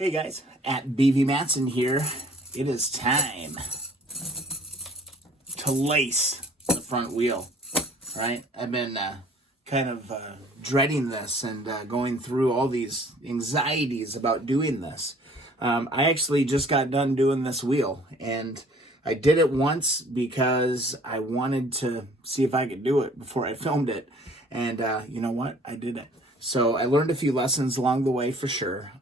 Hey guys, at BV Matson here. It is time to lace the front wheel, right? I've been dreading this and going through all these anxieties about doing this. I actually just got done doing this wheel, and I did it once because I wanted to see if I could do it before I filmed it. And you know what? I did it. So I learned a few lessons along the way for sure.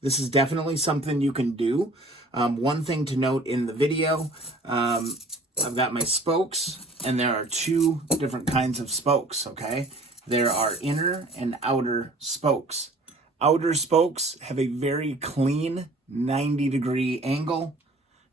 This is definitely something you can do. One thing to note in the video, I've got my spokes, and there are two different kinds of spokes, okay? There are inner and outer spokes. Outer spokes have a very clean 90-degree angle.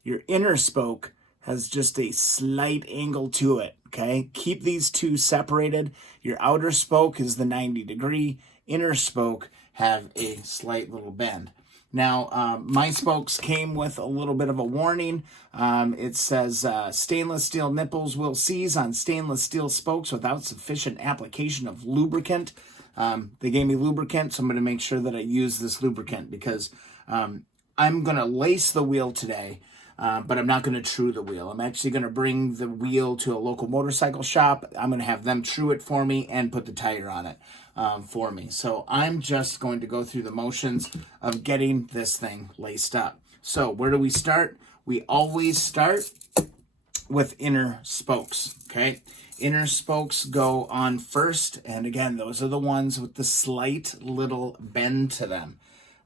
Your inner spoke has just a slight angle to it, okay? Keep these two separated. Your outer spoke is the 90-degree. Inner spoke have a slight little bend. Now, my spokes came with a little bit of a warning. It says, stainless steel nipples will seize on stainless steel spokes without sufficient application of lubricant. They gave me lubricant, so I'm going to make sure that I use this lubricant because I'm going to lace the wheel today, but I'm not going to true the wheel. I'm actually going to bring the wheel to a local motorcycle shop. I'm going to have them true it for me and put the tire on it for me. So I'm just going to go through the motions of getting this thing laced up. So where do we start? We always start with inner spokes, okay? Inner spokes go on first, and again, those are the ones with the slight little bend to them.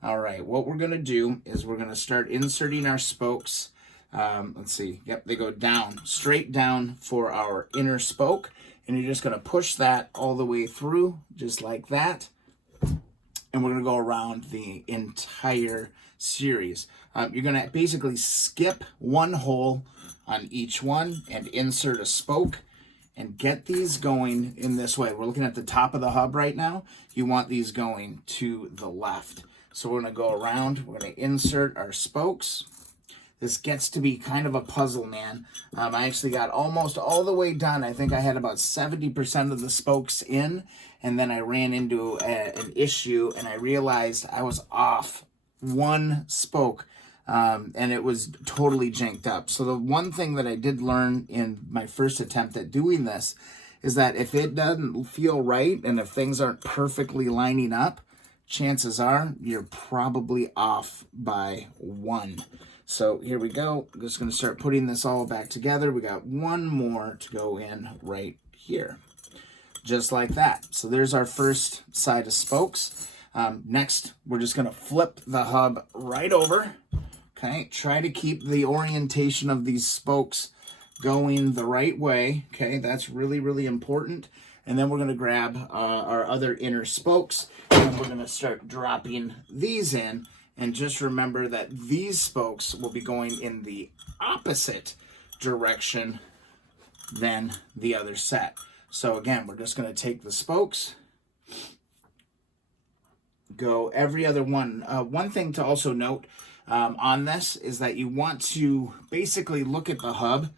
All right, what we're going to do is we're going to start inserting our spokes. Let's see. Yep, they go down, straight down for our inner spoke. And you're just going to push that all the way through, just like that. And we're going to go around the entire series. You're going to basically skip one hole on each one and insert a spoke and get these going in this way. We're looking at the top of the hub right now. You want these going to the left. So we're going to go around. We're going to insert our spokes. This gets to be kind of a puzzle, man. I actually got almost all the way done. I think I had about 70% of the spokes in, and then I ran into an issue, and I realized I was off one spoke, and it was totally janked up. So the one thing that I did learn in my first attempt at doing this is that if it doesn't feel right, and if things aren't perfectly lining up, chances are you're probably off by one. So here we go. I'm just going to start putting this all back together. We got one more to go in right here. Just like that. So there's our first side of spokes. Next, we're just going to flip the hub right over. Okay, try to keep the orientation of these spokes going the right way. Okay, that's really, really important. And then we're going to grab our other inner spokes, and we're going to start dropping these in. And just remember that these spokes will be going in the opposite direction than the other set. So again, we're just going to take the spokes, go every other one. One thing to also note on this is that you want to basically look at the hub.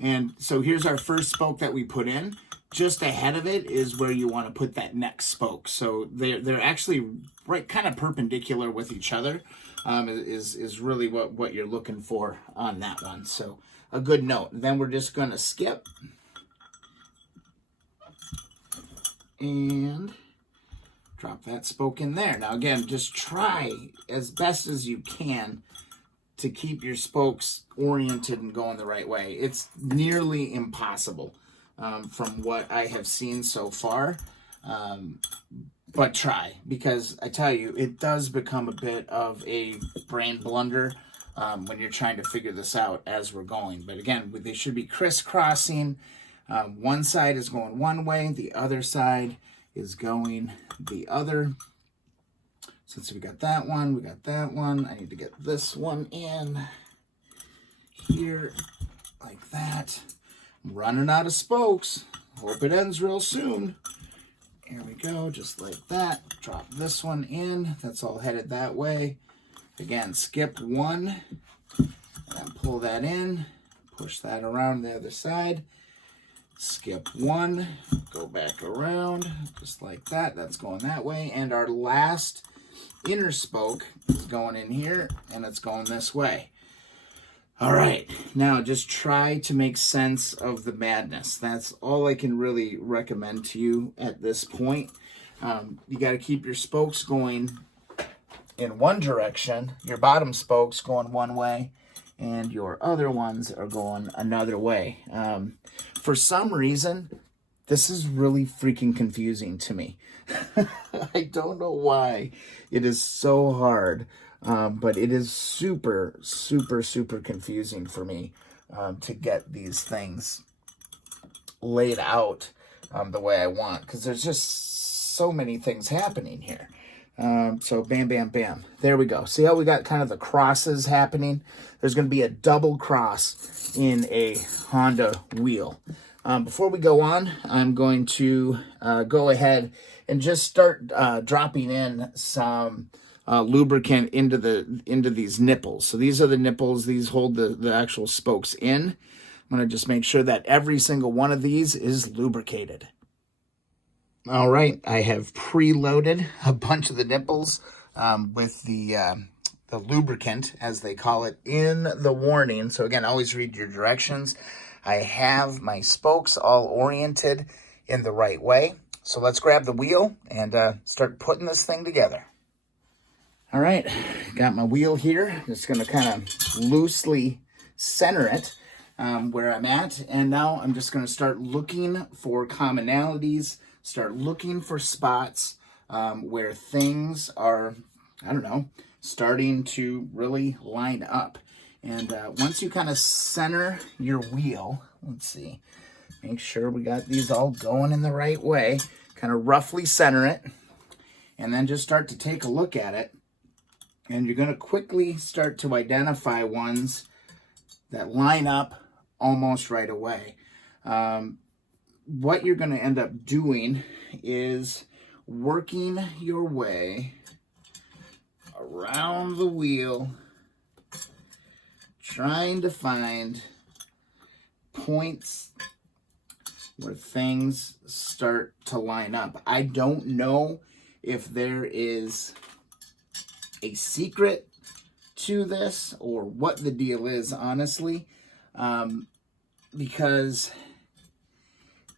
And so here's our first spoke that we put in. Just ahead of it is where you want to put that next spoke. So they're actually right kind of perpendicular with each other is really what you're looking for on that one. So a good note. Then we're just going to skip and drop that spoke in there. Now again, just try as best as you can to keep your spokes oriented and going the right way. It's nearly impossible. From what I have seen so far, but try, because I tell you, it does become a bit of a brain blunder when you're trying to figure this out as we're going. But again, they should be crisscrossing. One side is going one way, the other side is going the other. Since we got that one, we got that one. I need to get this one in here like that. I'm running out of spokes. Hope it ends real soon. Here we go, just like that. Drop this one in. That's all headed that way. Again, skip one and pull that in. Push that around the other side. Skip one, go back around, just like that. That's going that way. And our last inner spoke is going in here, and it's going this way. All right, now just try to make sense of the madness. That's all I can really recommend to you at this point. You got to keep your spokes going in one direction, your bottom spokes going one way, and your other ones are going another way. For some reason, this is really freaking confusing to me. I don't know why it is so hard. But it is super, super, super confusing for me to get these things laid out the way I want, because there's just so many things happening here. So bam, bam, bam. There we go. See how we got kind of the crosses happening? There's going to be a double cross in a Honda wheel. Before we go on, I'm going to go ahead and just start dropping in some lubricant into these nipples. So these are the nipples. These hold the actual spokes in. I'm going to just make sure that every single one of these is lubricated. All right, I have preloaded a bunch of the nipples with the lubricant, as they call it, in the warning. So again, always read your directions. I have my spokes all oriented in the right way. So let's grab the wheel and start putting this thing together. All right, got my wheel here. Just going to kind of loosely center it where I'm at. And now I'm just going to start looking for commonalities, start looking for spots where things are, I don't know, starting to really line up. And once you kind of center your wheel, let's see, make sure we got these all going in the right way, kind of roughly center it, and then just start to take a look at it. And you're going to quickly start to identify ones that line up almost right away. What you're going to end up doing is working your way around the wheel, trying to find points where things start to line up. I don't know if there is a secret to this or what the deal is, honestly, because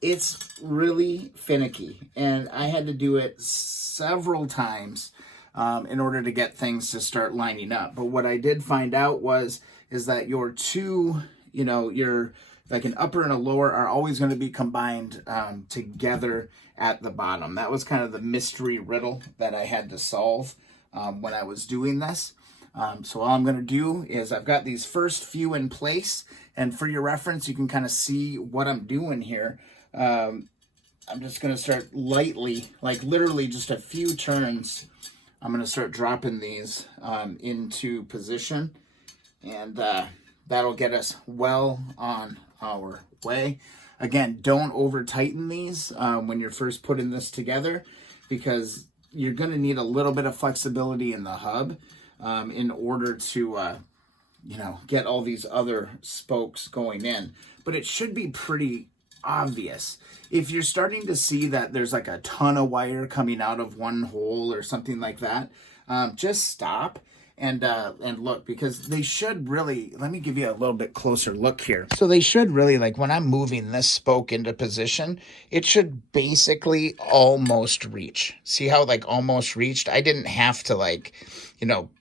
it's really finicky, and I had to do it several times in order to get things to start lining up. But what I did find out is that your two, your like an upper and a lower are always going to be combined together at the bottom. That was kind of the mystery riddle that I had to solve when I was doing this. So all I'm going to do is I've got these first few in place, and for your reference, you can kind of see what I'm doing here. I'm just going to start lightly, like literally just a few turns. I'm going to start dropping these into position, and that'll get us well on our way. Again, don't over tighten these when you're first putting this together, because you're going to need a little bit of flexibility in the hub in order to, get all these other spokes going in. But it should be pretty obvious. If you're starting to see that there's like a ton of wire coming out of one hole or something like that, just stop and look, because they should really, let me give you a little bit closer look here. So they should really, like when I'm moving this spoke into position, it should basically almost reach. See how like almost reached? I didn't have to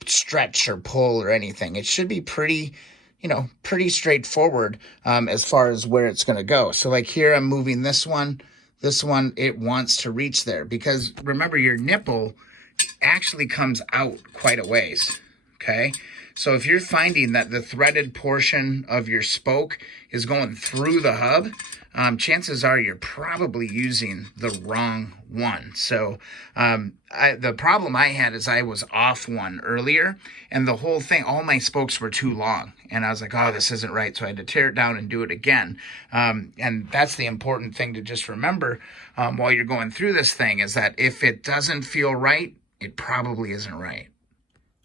stretch or pull or anything. It should be pretty straightforward as far as where it's going to go. So like here, I'm moving this one, it wants to reach there, because remember, your nipple actually comes out quite a ways. Okay, so if you're finding that the threaded portion of your spoke is going through the hub, chances are you're probably using the wrong one. So the problem I had is I was off one earlier, and the whole thing, all my spokes were too long. And I was like, oh, this isn't right. So I had to tear it down and do it again. And that's the important thing to just remember while you're going through this thing, is that if it doesn't feel right, it probably isn't right.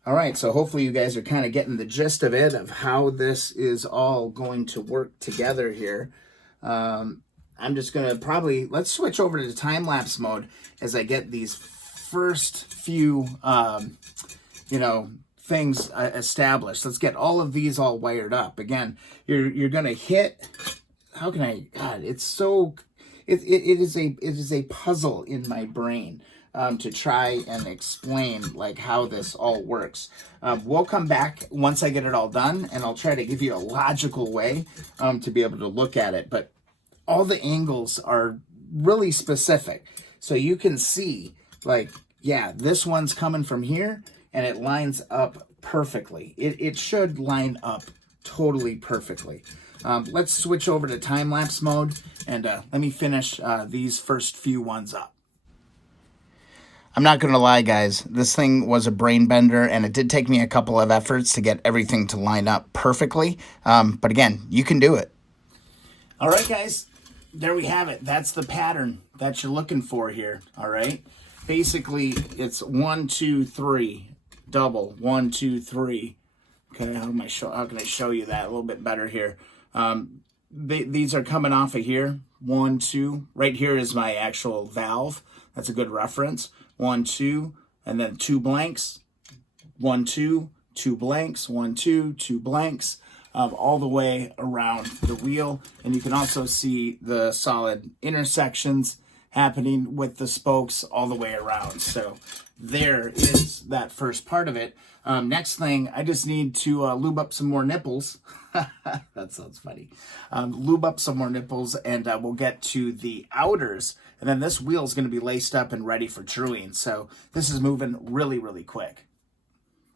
All right, so hopefully you guys are kind of getting the gist of it, of how this is all going to work together here. I'm just going to let's switch over to the time-lapse mode as I get these first few, you know, things established. Let's get all of these all wired up. Again, you're going to hit, how can I, God, it's so, it is a puzzle in my brain to try and explain like how this all works. We'll come back once I get it all done, and I'll try to give you a logical way to be able to look at it. But all the angles are really specific. So you can see, like, yeah, this one's coming from here, and it lines up perfectly. It should line up totally perfectly. Let's switch over to time-lapse mode, and let me finish these first few ones up. I'm not going to lie, guys. This thing was a brain bender, and it did take me a couple of efforts to get everything to line up perfectly. But again, you can do it. All right, guys. There we have it. That's the pattern that you're looking for here. All right. Basically, it's 1, 2, 3, double, 1, 2, 3. Okay, how can I show you that a little bit better here? These are coming off of here. 1, 2. Right here is my actual valve. That's a good reference. 1, 2, and then 2 blanks. 1, 2, 2 blanks. 1, 2, 2 blanks. All the way around the wheel. And you can also see the solid intersections happening with the spokes all the way around. So there is that first part of it. Next thing, I just need to lube up some more nipples. That sounds funny. Lube up some more nipples, and we'll get to the outers. And then this wheel is going to be laced up and ready for truing. So this is moving really, really quick.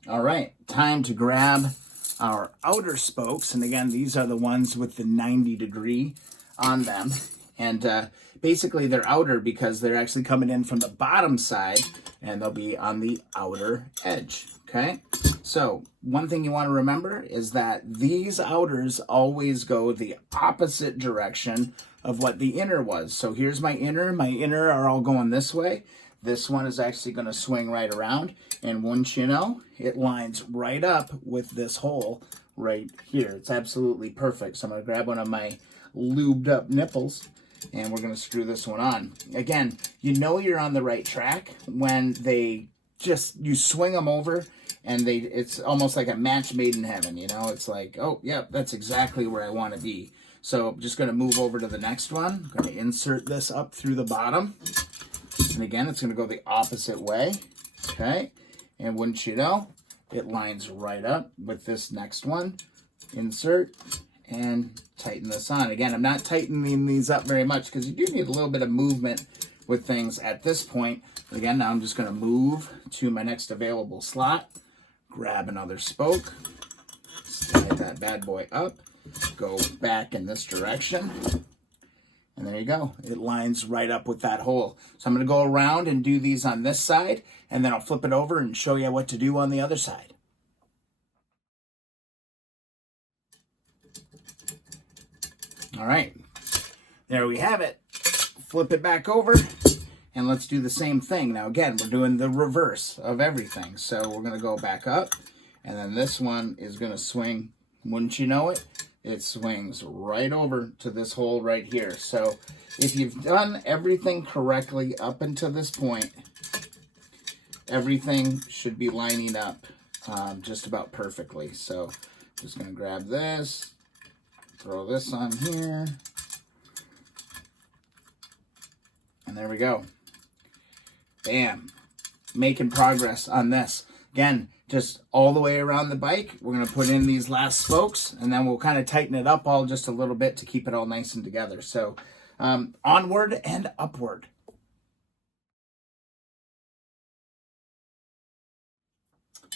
All right, time to grab our outer spokes. And again, these are the ones with the 90-degree on them. And basically they're outer because they're actually coming in from the bottom side, and they'll be on the outer edge. Okay, so one thing you want to remember is that these outers always go the opposite direction of what the inner was. So here's my inner are all going this way. This one is actually going to swing right around, and once you know, it lines right up with this hole right here. It's absolutely perfect. So I'm going to grab one of my lubed up nipples, and we're going to screw this one on. Again, you know you're on the right track when you swing them over, and it's almost like a match made in heaven, you know? It's like, oh, yeah, that's exactly where I want to be. So I'm just going to move over to the next one. I'm going to insert this up through the bottom. And again, it's going to go the opposite way, okay? And wouldn't you know, it lines right up with this next one. Insert and tighten this on. Again, I'm not tightening these up very much because you do need a little bit of movement with things at this point. Again, now I'm just going to move to my next available slot, grab another spoke, slide that bad boy up, go back in this direction. And there you go. It lines right up with that hole. So I'm going to go around and do these on this side, and then I'll flip it over and show you what to do on the other side. All right. There we have it. Flip it back over, and let's do the same thing. Now, again, we're doing the reverse of everything. So we're going to go back up, and then this one is going to swing. Wouldn't you know it? It swings right over to this hole right here. So if you've done everything correctly up until this point, everything should be lining up just about perfectly. So just going to grab this, throw this on here, and there we go. Bam. Making progress on this. Again, just all the way around the bike. We're going to put in these last spokes, and then we'll kind of tighten it up all just a little bit to keep it all nice and together. So onward and upward.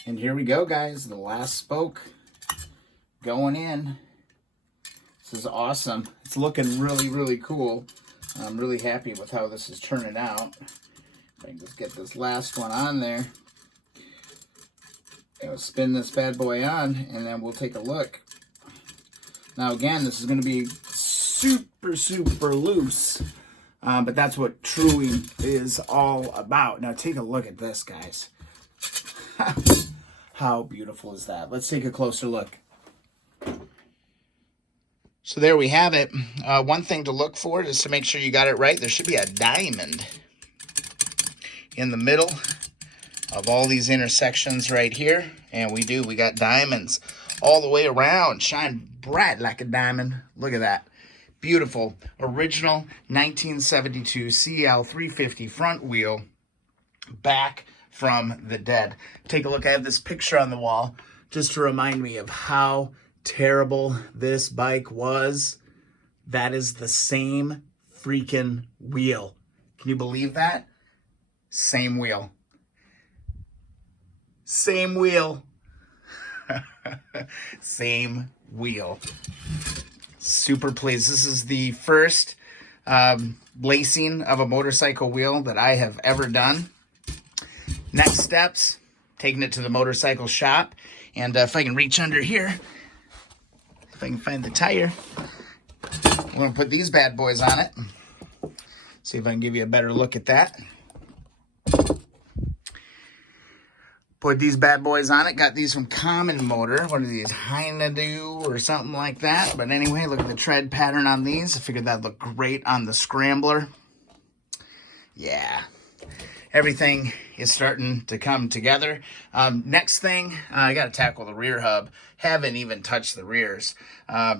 And here we go, guys. The last spoke going in. This is awesome. It's looking really, really cool. I'm really happy with how this is turning out. If I can just get this last one on there. I'll spin this bad boy on, and then we'll take a look. Now, again, this is going to be super, super loose, but that's what truing is all about. Now, take a look at this, guys. How beautiful is that? Let's take a closer look. So there we have it. One thing to look for is to make sure you got it right. There should be a diamond in the middle of all these intersections right here. And we got diamonds all the way around. Shine bright like a diamond. Look at that. Beautiful. Original 1972 CL350 front wheel. Back from the dead. Take a look. I have this picture on the wall just to remind me of how terrible this bike was. That is the same freaking wheel. Can you believe that? Same wheel. Same wheel. Same wheel. Super pleased. This is the first lacing of a motorcycle wheel that I have ever done. Next steps, taking it to the motorcycle shop. And if I can reach under here, if I can find the tire, I'm going to put these bad boys on it. See if I can give you a better look at that. Put these bad boys on it. Got these from Common Motor. What are these? Hynadu or something like that. But anyway, look at the tread pattern on these. I figured that'd look great on the Scrambler. Yeah. Everything is starting to come together. Next thing, I got to tackle the rear hub. Haven't even touched the rears.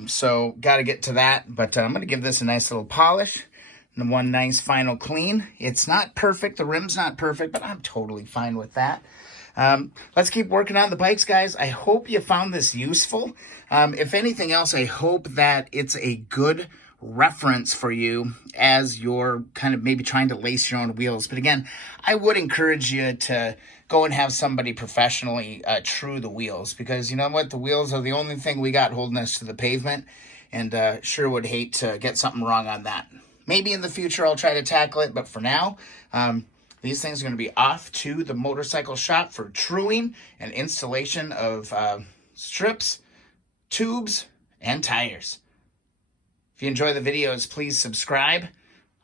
So got to get to that. But I'm going to give this a nice little polish. And one nice final clean. It's not perfect. The rim's not perfect, but I'm totally fine with that. Let's keep working on the bikes, guys. I hope you found this useful. If anything else, I hope that it's a good reference for you as you're kind of maybe trying to lace your own wheels. But again, I would encourage you to go and have somebody professionally true the wheels, because you know what? The wheels are the only thing we got holding us to the pavement, and sure would hate to get something wrong on that. Maybe in the future I'll try to tackle it, but for now, these things are going to be off to the motorcycle shop for truing and installation of strips, tubes, and tires. If you enjoy the videos, please subscribe.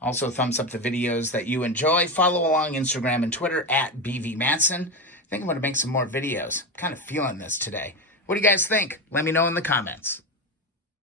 Also, thumbs up the videos that you enjoy. Follow along Instagram and Twitter at BVManson. I think I'm going to make some more videos. I'm kind of feeling this today. What do you guys think? Let me know in the comments.